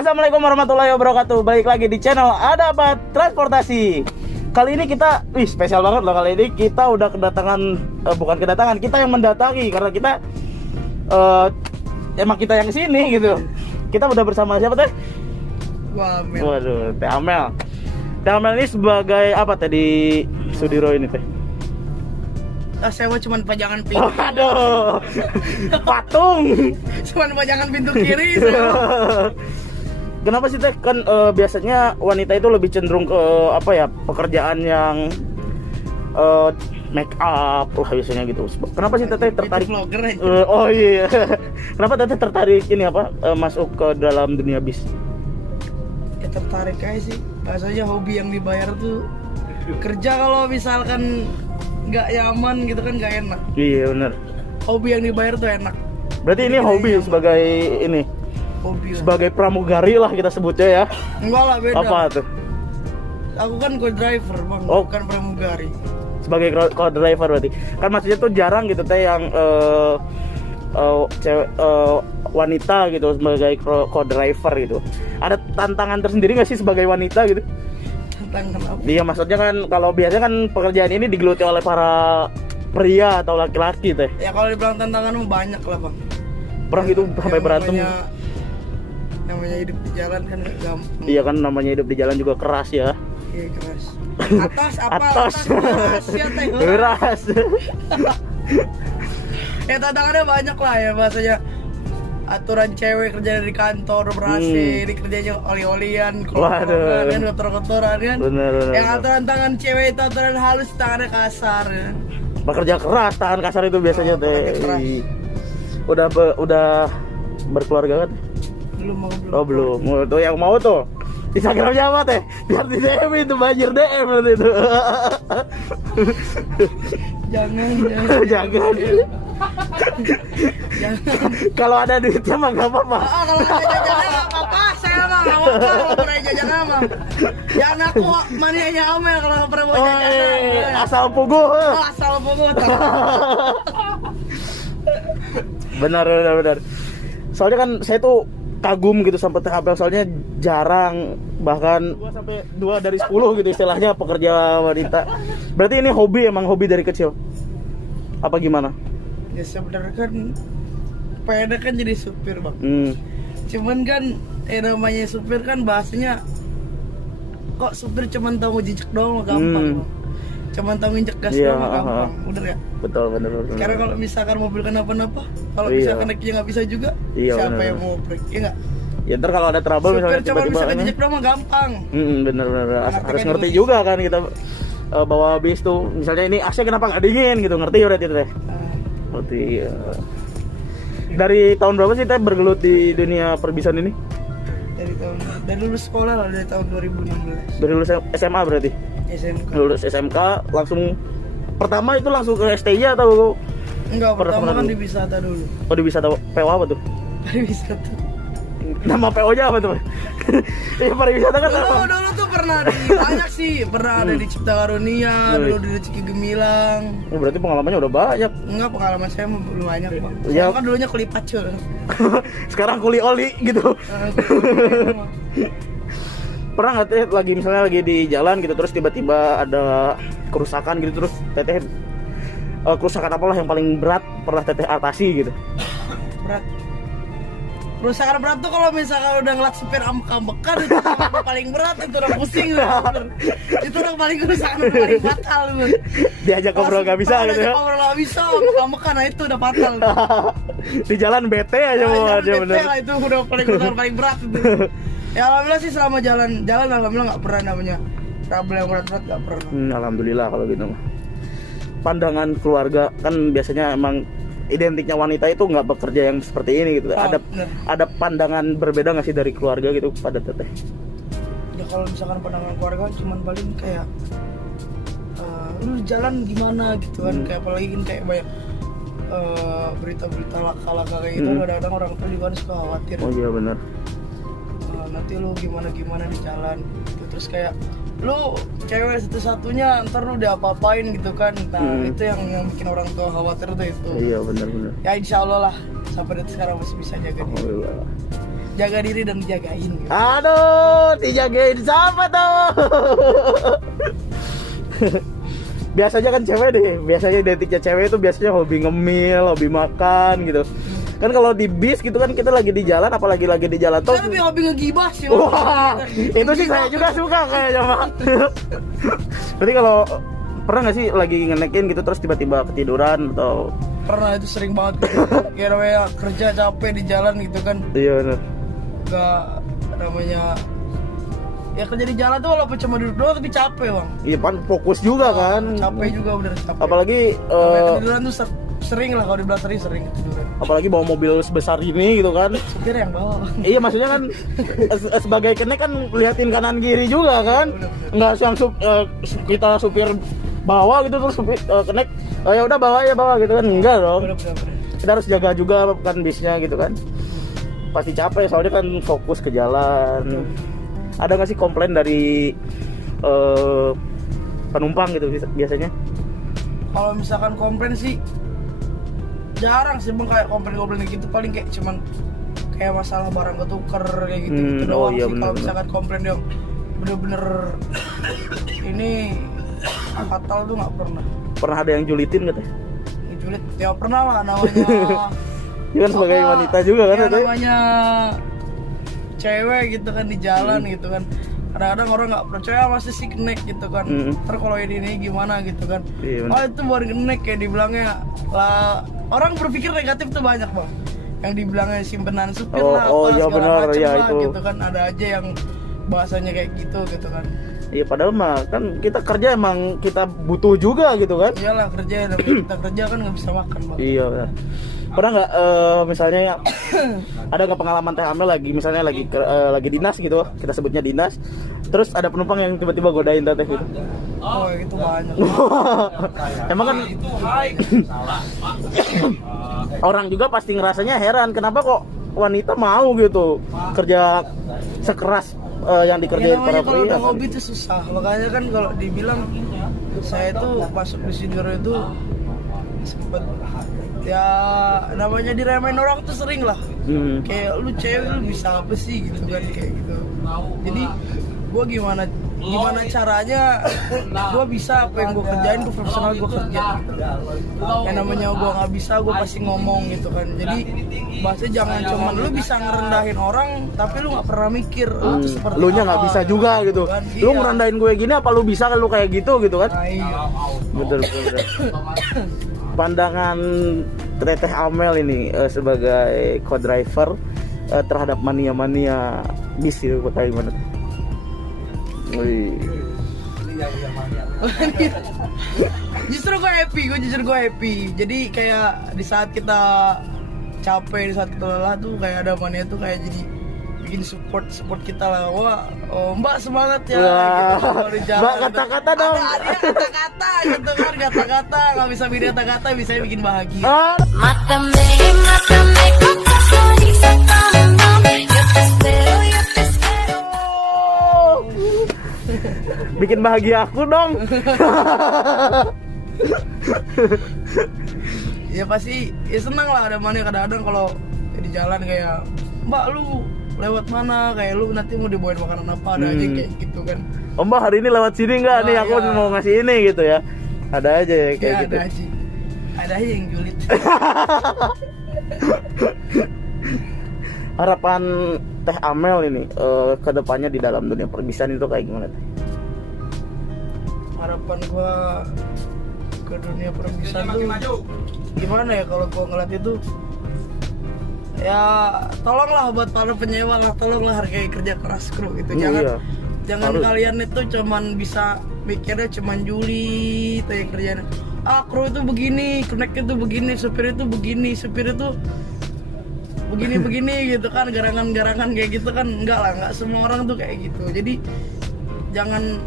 Assalamualaikum warahmatullahi wabarakatuh. Balik lagi di channel Ada Apa Transportasi. Kali ini kita, spesial banget loh. Kali ini kita udah kedatangan, bukan kedatangan, kita yang mendatangi. Karena kita, emang kita yang sini gitu. Kita udah bersama siapa teh? Amel. Waduh, Teh Amel. Teh Amel ini sebagai apa teh di Sudiro ini teh? Saya mah cuman pajangan pintu. Aduh, patung. Cuman pajangan pintu kiri. Kenapa sih teh? Kan biasanya wanita itu lebih cenderung ke apa ya, pekerjaan yang make up lah biasanya gitu. Kenapa sih teteh tertarik? Vlogger aja. Oh iya. Kenapa teteh tertarik ini apa masuk ke dalam dunia bis? Ya tertarik aja sih. Bahasanya hobi yang dibayar tuh kerja kalau misalkan nggak nyaman gitu kan nggak enak. Iya benar. Hobi yang dibayar tuh enak. Berarti ini hobi nyaman. sebagai ini. Hobi lah. Sebagai pramugari lah kita sebutnya ya. Enggak lah, beda. Apa tuh? Aku kan co-driver bang, Oh. bukan pramugari. Sebagai co-driver berarti. Kan maksudnya tuh jarang gitu teh yang cewek wanita gitu sebagai co-driver gitu. Ada tantangan tersendiri nggak sih sebagai wanita gitu? Tantangan apa? Iya maksudnya kan kalau biasanya kan pekerjaan ini digeluti oleh para pria atau laki-laki teh. Ya kalau dibilang tantangan mah banyak lah bang. Pernah gitu sampai Yang berantem. namanya hidup di jalan kan nggak gampang. Iya kan namanya hidup di jalan juga keras ya. Iya keras. Atas apa? Atas. Keras ya teh. Keras. Ya tantangannya banyak lah ya bahasanya. Aturan cewek kerja di kantor ber-AC, ini kerjanya oli-olian, Waduh. kan, kotor-kotoran kan. Bener. Yang aturan tangan cewek itu aturan halus, tangannya kasar ya. Bekerja keras, tahan kasar itu biasanya Oh, teh. bekerja keras. Udah berkeluarga kan? Belum. Oh belum. Tuh yang mau tuh Instagramnya apa teh? Biar di DM itu banjir DM nanti itu. Jangan. Jangan. Kalau ada duitnya mah nggak apa-apa. Kalau ada jajannya nggak apa-apa, saya mah nggak apa-apa kalau pernah jajanan mah. Jangan aku manianya Amel kalau pernah mau jajanan. Asal puguh. Oh, asal pokok. Benar. Soalnya kan saya tuh kagum gitu sampai Teh Amel, soalnya jarang, bahkan 2 dari 10 gitu istilahnya pekerja wanita. Berarti ini emang hobi dari kecil. Apa gimana? Ya sebenarnya kan pengen kan jadi supir bang. Cuman kan namanya supir kan bahasanya kok supir cuman tahu jejak doang mah gampang bang. Cuman tahu injek gas Iya, doang mah gampang. Udah ya. Betul. Sekarang kalau misalkan mobil kenapa-napa, kalau Iya. misalkan naiknya nggak bisa juga, Iya, siapa bener. yang mau break? Ya nggak. Ya ntar kalau ada trouble Supir misalnya cuma tiba-tiba bisa ini. jejak doang mah gampang. Bener. Harus Ngerti ngerti kan juga kan kita bawa bis tuh. Misalnya ini AC kenapa nggak dingin gitu, ngerti berarti teh. Ngerti. Dari tahun berapa sih teh bergelut di dunia perbisan ini? Dari lulus sekolah lah dari tahun 2016. Dari lulus SMA berarti? SMK. Lulus SMK langsung pertama itu langsung ke STJ atau Enggak, pertama kan dulu? di Wisata dulu. Oh di Wisata PO apa tuh? Pariwisata. Nama PO-nya apa tuh? Iya pariwisata kan apa? Dulu tuh pernah di banyak sih, pernah ada di Cipta Karunia, dulu di Rezeki Gemilang. Oh, berarti pengalamannya udah banyak. Enggak, pengalaman saya belum banyak bang. Ya. Saya kan dulunya kuli pacul. Sekarang kuli oli gitu. Pernah nggak teh lagi di jalan gitu terus tiba-tiba ada kerusakan gitu terus teteh kerusakan apalah yang paling berat pernah teteh atasi gitu? Berat. Kerusakan berat tuh kalau misalkan udah ngelak supir ambek-ambekan itu udah paling berat, itu udah pusing bener. Itu udah paling kerusakan udah paling fatal bener. Diajak ngobrol nggak bisa gitu ya? Diajak ngobrol nggak bisa, ambek-ambekan, nah itu udah fatal. Di jalan bete aja mau aja bener. Lah, itu udah kerusakan paling berat itu. Ya alhamdulillah sih selama jalan alhamdulillah nggak pernah namanya trouble yang berat-berat, nggak pernah. Alhamdulillah kalau gitu mah. Pandangan keluarga kan biasanya emang identiknya wanita itu nggak bekerja yang seperti ini gitu. Ada pandangan berbeda nggak sih dari keluarga gitu pada teteh? Ya kalau misalkan pandangan keluarga cuman paling kayak lu jalan gimana gitu kan, kayak apalagi kan kayak banyak berita-berita laka-laka kayak gitu. Kadang-kadang orang tua juga suka khawatir. Oh iya benar. Nanti lu gimana di jalan gitu. Terus kayak lu cewek satu-satunya ntar lu diapa-apain gitu kan. Nah itu yang bikin orang tua khawatir tuh itu. Iya benar. Ya insya Allah lah sampai detik sekarang masih bisa jaga diri. jaga diri dan dijagain gitu. Aduh, dijagain siapa tuh? Biasanya kan cewek deh, biasanya identiknya cewek itu biasanya hobi ngemil, hobi makan gitu. Kan kalau di bis gitu kan kita lagi di jalan, apalagi lagi di jalan tuh. Saya lebih hobi ngegibah sih. Wah, itu sih saya juga suka kayaknya, Mak. Berarti kalau pernah nggak sih lagi ngenekin gitu terus tiba-tiba ketiduran atau? Pernah, itu sering banget gitu. Kayak kerja capek di jalan gitu kan. Iya benar. Gak namanya ya kerja di jalan tuh walaupun cuma duduk doang tapi capek bang. Iya kan fokus juga kan. Capek juga udah capek. Apalagi ketiduran tuh sering lah, kalau dibilang sering ketiduran. Apalagi bawa mobil sebesar ini gitu kan. Supir yang bawa. Iya maksudnya kan sebagai kenek kan liatin kanan kiri juga kan. Nggak yang kita supir bawa gitu terus supir kenek ya udah bawa gitu kan, enggak dong. Bener. Kita harus jaga juga kan bisnya gitu kan. Pasti capek soalnya kan fokus ke jalan. Ada nggak sih komplain dari penumpang gitu biasanya? Kalau misalkan komplain sih jarang sih bang, kayak komplain gitu paling kayak cuman kayak masalah barang ketuker kayak gitu doang iya, sih. Kalau misalkan komplain yang bener-bener ini fatal tuh nggak pernah. Pernah ada yang julitin katanya? Julit ya pernah lah, namanya Dia kan sebagai wanita juga kan ya, katanya? namanya cewek gitu kan di jalan gitu kan, kadang-kadang orang nggak percaya masih si kenek gitu kan. Ntar kalau ini gimana gitu kan, oh itu baru kenek kayak dibilangnya lah. Orang berpikir negatif tuh banyak bang, yang dibilangnya simpenan supir lah apa iya, segala bener, macem ya, lah itu. gitu kan. Ada aja yang bahasanya kayak gitu kan. Iya padahal mah kan kita kerja emang kita butuh juga gitu kan. Iyalah kerja, namanya kita kerja kan nggak bisa makan bang. Iya. Pernah nggak misalnya ya, ada nggak pengalaman Teh Amel misalnya lagi dinas gitu, kita sebutnya dinas, terus ada penumpang yang tiba-tiba godain Teteh gitu? Oh itu banyak. Emang kan orang juga pasti ngerasanya heran kenapa kok wanita mau gitu kerja sekeras yang dikerjain Ya, para kalau pria. udah hobi itu susah, makanya kan kalau dibilang saya itu masuk di senior itu sempet ya namanya diremehin orang tuh sering lah. Kayak lu cewek lu bisa apa sih gitu kan, kayak gitu. Jadi gue gimana caranya gue bisa apa yang gue kerjain, gue profesional gue kerja gitu. Yang namanya gue nggak bisa gue pasti ngomong gitu kan. Jadi bahasanya jangan cuman lu bisa ngerendahin orang tapi lu nggak pernah mikir lu tuh seperti Lu nya nggak bisa juga gitu kan. Lu Iya. ngerendahin gue gini apa lu bisa lu kayak gitu kan. Nah, iya. Betul. Pandangan Teteh Amel ini sebagai co-driver terhadap mania-mania bis itu kayak gimana? Wih. Justru gue happy. Jadi kayak di saat kita capek, di saat kita lelah tuh kayak ada mania tuh kayak jadi bikin support kita lah. Wah, Mbak semangat ya. Gitu, kalau di jalan, Mbak kata-kata dong. Ada kata-kata gitu kan, kata-kata nggak bisa bikin kata-kata, bisa bikin bahagia. Mátame, corazón sacando, yo te espero. Bikin bahagia aku dong. Ya pasti, ya senang lah ada mania. Kadang-kadang kalau di jalan kayak Mbak lu lewat mana, kayak lu nanti mau dibawain makanan apa, ada aja kayak gitu kan. Mbak hari ini lewat sini nggak nih? Aku Iya. mau ngasih ini gitu ya. Ada aja ya, kayak Ya gitu. ada aja yang julid. Harapan Teh Amel ini ke depannya di dalam dunia perbisan itu kayak gimana Teh? Harapan gua ke dunia perbisan tuh gimana ya, kalau gua ngeliat itu ya tolonglah buat para penyewa lah, tolonglah hargai kerja keras kru gitu. Jangan Harus. kalian itu cuman bisa mikirnya cuman julid aja kerjanya. Kru itu begini, kenek itu begini, supir itu begini, supir itu begini gitu kan, garangan kayak gitu kan. Enggak semua orang tuh kayak gitu. Jadi jangan,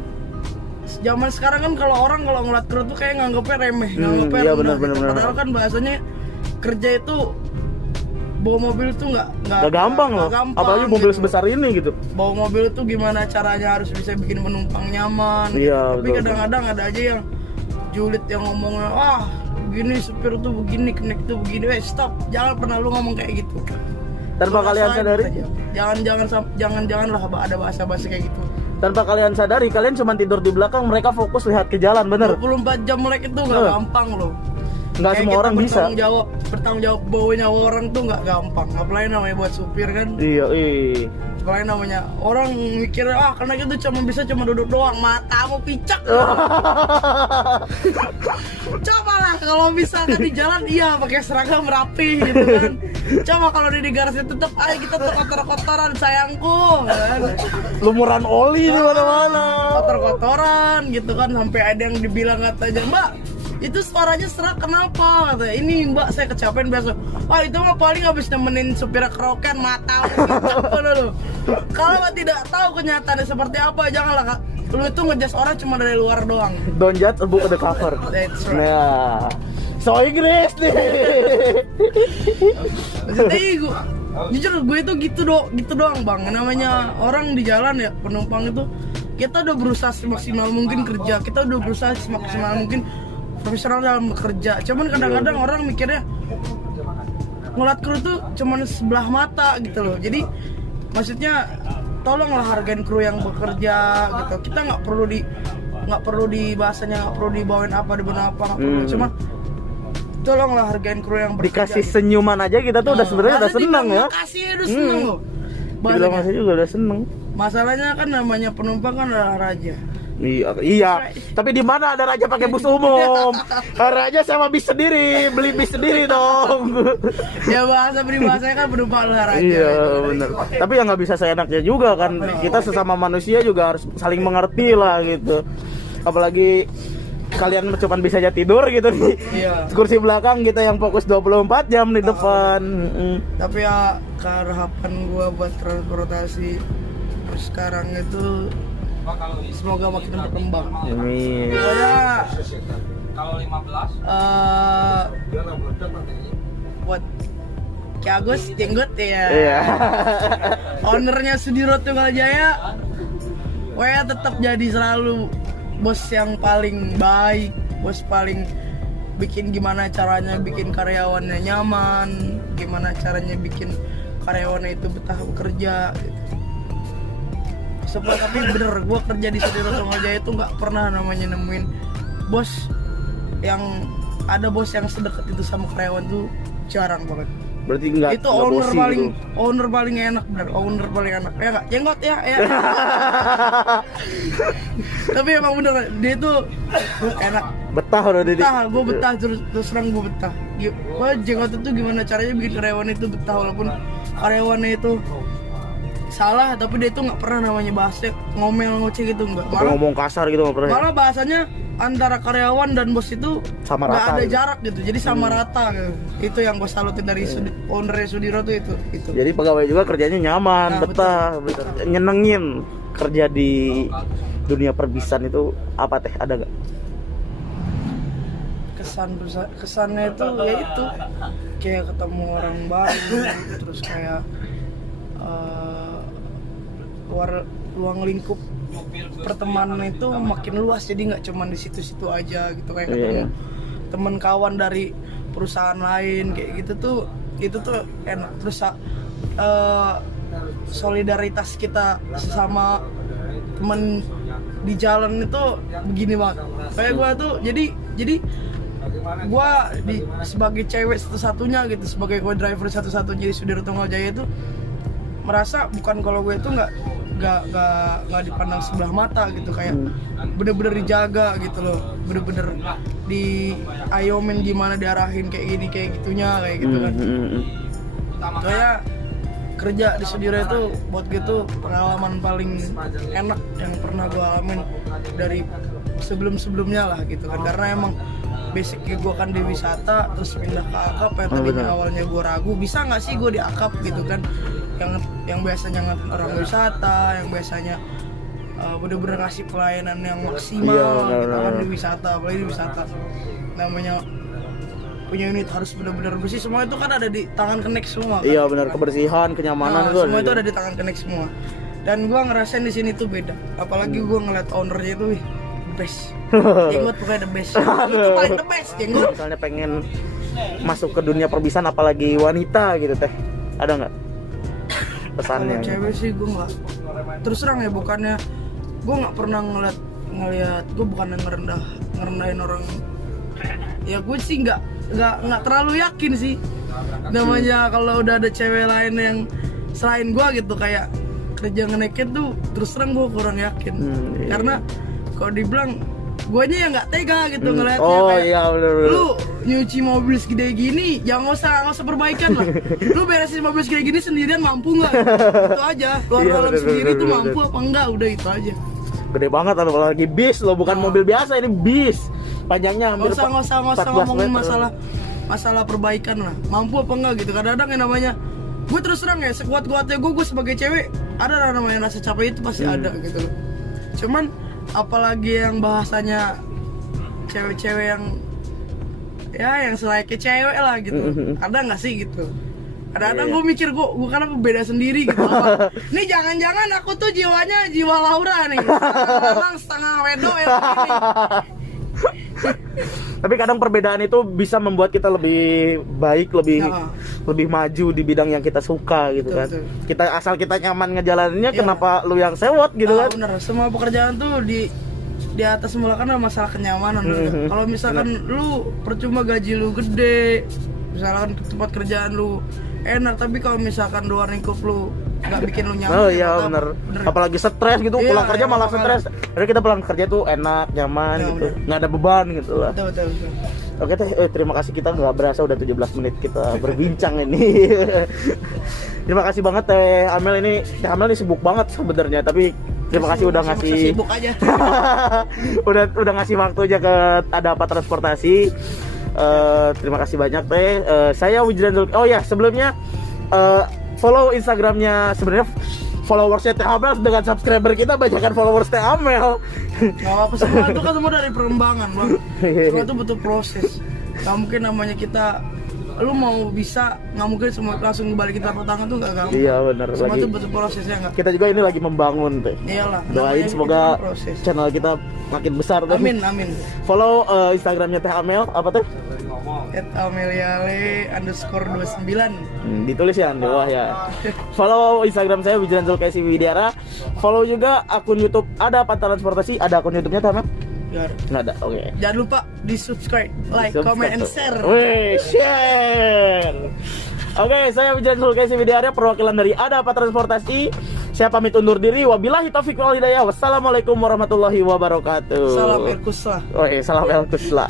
zaman sekarang kan kalau orang ngeliat kru tuh kayak nganggepnya remeh, nganggepnya iya, rendah benar. gitu. Padahal kan bahasanya kerja itu bawa mobil tuh nggak gampang loh, apalagi mobil gitu. sebesar ini gitu. Bawa mobil tuh gimana caranya harus bisa bikin penumpang nyaman. Iya, Tapi betul. kadang-kadang ada aja yang julid yang ngomongnya begini supir tuh begini, kenek tuh begini. Stop, jangan pernah lu ngomong kayak gitu. Tanpa Lu kalian rasain sadari. aja. Janganlah ada bahasa-bahasa kayak gitu. Tanpa kalian sadari, kalian cuma tidur di belakang, mereka fokus lihat ke jalan, bener? 24 jam melek itu nggak gampang loh. Nggak Kayak semua kita orang bisa. bertanggung jawab bawa nyawa orang tuh nggak gampang. Apalagi namanya buat supir kan. Iya, Apalagi namanya orang mikir karena gitu cuma duduk doang, matamu picak. Coba lah kalau misalkan di jalan iya pakai seragam rapi gitu kan. Coba kalau di garasi tetap ayo kita tuh kotor-kotoran sayangku kan. Lumuran oli di mana-mana. Kotor-kotoran gitu kan sampai ada yang dibilang katanya, "Mbak, itu suaranya serak kenapa?" Katanya, "Ini Mbak saya kecapean biasa." Itu mah paling habis nemenin supir keroken mata lu. Kalau tidak tahu kenyataannya seperti apa, janganlah Kak. Lu itu ngejas orang cuma dari luar doang. Don't judge a book at the cover. That's right. Nah, so Inggris nih. Maksudnya jujur gue itu gitu doang bang. Namanya orang di jalan ya, penumpang itu kita udah berusaha semaksimal mungkin kerja, kita udah berusaha semaksimal mungkin profesional dalam bekerja. Cuman kadang-kadang orang mikirnya ngeliat kru tuh cuman sebelah mata gitu loh. Jadi maksudnya tolonglah hargain kru yang bekerja gitu. Kita nggak perlu di bahasanya nggak perlu dibawain apa nggak perlu. Cuma tolonglah hargain kru yang bekerja. Dikasih senyuman aja kita tuh udah sebenarnya udah seneng ya. Makasih udah seneng loh. Dibilang masih juga udah seneng. Masalahnya kan namanya penumpang kan adalah raja. Iya. Tapi di mana ada raja pakai bus umum? Raja sama bis sendiri, beli bis sendiri dong. Ya bahasanya kan penumpang adalah raja. Iya benar. Tapi ya nggak bisa seenaknya juga kan. Kita sesama manusia juga harus saling mengerti lah gitu. Apalagi kalian cuma bisa aja tidur gitu nih. Iya. Kursi belakang kita yang fokus 24 jam di depan. Tapi ya harapan gua buat transportasi sekarang itu semoga makin berkembang. Amin. Pokoknya kalau 15 buat Ki Agus jenggot ya. Iya. Ownernya Sudiro Tunggal Jaya. Tetap jadi selalu bos yang paling baik, bos paling bikin gimana caranya bikin karyawannya nyaman, gimana caranya bikin karyawannya itu betah bekerja gitu. Tapi bener, gue kerja di Sudiro Tunggal Jaya itu nggak pernah namanya nemuin bos yang sedekat itu sama karyawan tuh jarang banget. Berarti nggak Itu owner bosi paling gitu. owner paling enak bener, owner paling enak ya nggak jenggot ya. Tapi emang bener dia tuh enak. Betah udah di. Gue betah terus terang gue betah. Gue jenggot itu gimana caranya bikin karyawan itu betah walaupun karyawannya itu salah, tapi dia itu nggak pernah namanya bahasa ngomel ngoceh gitu nggak. Malah Ngomong kasar gitu nggak pernah. malah bahasanya antara karyawan dan bos itu Sama nggak rata ada gitu. jarak gitu, jadi sama rata gitu. Itu yang gue salutin dari ownernya Sudiro tuh itu. Jadi pegawai juga kerjanya nyaman, Nah, betah, betul. Nyenengin. Kerja di dunia perbisan itu apa teh? Ada gak? Kesannya itu ya itu kayak ketemu orang baru, terus kayak ruang lingkup pertemanan itu makin luas, jadi nggak cuma di situ-situ aja gitu, kayak ketemu teman kawan dari perusahaan lain kayak gitu tuh, itu tuh enak. Terus solidaritas kita sesama teman di jalan itu begini banget. Kayak gue tuh jadi gue sebagai cewek satu-satunya gitu, sebagai co-driver satu-satunya di Sudiro Tunggal Jaya itu merasa bukan kalau gue itu nggak dipandang sebelah mata gitu, kayak bener-bener dijaga gitu loh, bener-bener diayomin gimana diarahin kayak gini kayak gitunya kayak gitu kan. Kayak kerja di Sudiro itu buat gitu pengalaman paling enak yang pernah gue alamin dari sebelumnya lah gitu kan, karena emang basicnya gue kan di wisata terus pindah ke akap yang tadinya awalnya gue ragu bisa nggak sih gue di akap gitu kan, yang biasanya nganter orang wisata, yang biasanya bener-bener ngasih pelayanan yang maksimal gitu kan di wisata, apalagi di wisata namanya punya unit harus benar-benar bersih, semua itu kan ada di tangan Kenek semua kan? Iya benar, kebersihan, kenyamanan semua itu ada di tangan Kenek semua. Dan gua ngerasain di sini tuh beda, apalagi gua ngeliat ownernya itu best. Jenggot pokoknya the best. Itu paling the best jenggot. Misalnya pengen masuk ke dunia perbisan apalagi wanita gitu teh, ada nggak? pesannya. Kalau cewek sih gue nggak, terus terang ya, bukannya gue nggak pernah ngeliat gue bukan ngerendahin orang. Ya gue sih nggak terlalu yakin sih namanya kalau udah ada cewek lain yang selain gue gitu kayak kerja ngenekin tuh, terus terang gue kurang yakin. Iya. Karena kalau dibilang guanya yang nggak tega gitu ngeliatnya, Oh kayak iya bener. lu nyuci mobil segede gini, jangan nggak usah perbaikan lah. Lu beresin mobil segede gini sendirian mampu nggak? Itu aja. Keluar Iya, dalam bener, sendiri bener, tuh bener, mampu apa enggak? Udah itu aja. Gede banget apalagi bis lo, bukan mobil biasa, ini bis. Panjangnya hampir Nggak usah 14 ngomongin meter. masalah perbaikan lah. Mampu apa enggak gitu. Kadang-kadang yang namanya gue terus terang ya, sekuat-kuatnya gue sebagai cewek ada lah namanya rasa capek itu pasti ada gitu loh. Cuman apalagi yang bahasanya cewek-cewek yang ya yang selayaknya cewek lah gitu. Ada nggak sih gitu? Kadang-kadang gue mikir gue karena beda sendiri gitu. Ini jangan-jangan aku tuh jiwanya jiwa Laura nih. Setengah wedo ya begini. Tapi kadang perbedaan itu bisa membuat kita lebih baik, Ya. lebih maju di bidang yang kita suka gitu Betul, kan. betul. Kita asal kita nyaman ngejalaninnya, Iya. kenapa lu yang sewot gitu kan? Bener, semua pekerjaan tuh di atas semula kan ada masalah kenyamanan. Kalau misalkan lu percuma gaji lu gede, misalkan tempat kerjaan lu enak, tapi kalau misalkan luar lingkup lu nggak bikin lu nyaman. Oh ya iya tetap bener. bener. Apalagi stres gitu, Iya, pulang kerja iya, malah makanya. stres. Jadi kita pulang kerja tuh enak, nyaman Iya, gitu, bener. nggak ada beban gitu lah. Betul. Oke teh, terima kasih, kita nggak berasa udah 17 menit kita berbincang ini. Terima kasih banget Teh Amel ini. Teh Amel ini sibuk banget sebenarnya, tapi terima kasih udah ngasih Sibuk aja. udah ngasih waktu aja ke Ada Apa Transportasi. Terima kasih banyak Teh. Saya Wijdan Zul. Oh ya, sebelumnya follow Instagramnya, sebenarnya followersnya Teh Amel dengan subscriber kita banyakan followers Teh Amel. Gak apa-apa, semua itu kan semua dari perkembangan bang. Semua itu butuh proses. Gak mungkin namanya kita, lu mau bisa, nggak mungkin semua langsung balikin telapak tangan tuh gak gampang. Iya benar. Semua Lagi itu butuh proses ya nggak? kita juga ini lagi membangun Teh. Iyalah. Doain namanya semoga itu proses. channel kita makin besar Teh. Amin. Follow Instagramnya Teh Amel apa Teh? @ameliale_29. Ditulis ya di bawah ya. Follow Instagram saya Wijdan Zulkesi Widiara. Follow juga akun YouTube Ada Apa Transportasi. Ada akun YouTube-nya Teh Amel? Biar. Nggak ada. Oke. Jangan lupa di subscribe, like, comment, and share. Wih, share. Oke, saya Wijdan Zulkesi Widiara, perwakilan dari Ada Apa Transportasi. Saya pamit undur diri. Wabillahi taufiq wal hidayah. Wassalamualaikum warahmatullahi wabarakatuh. Salam Erkuslah. Salam Elkuslah.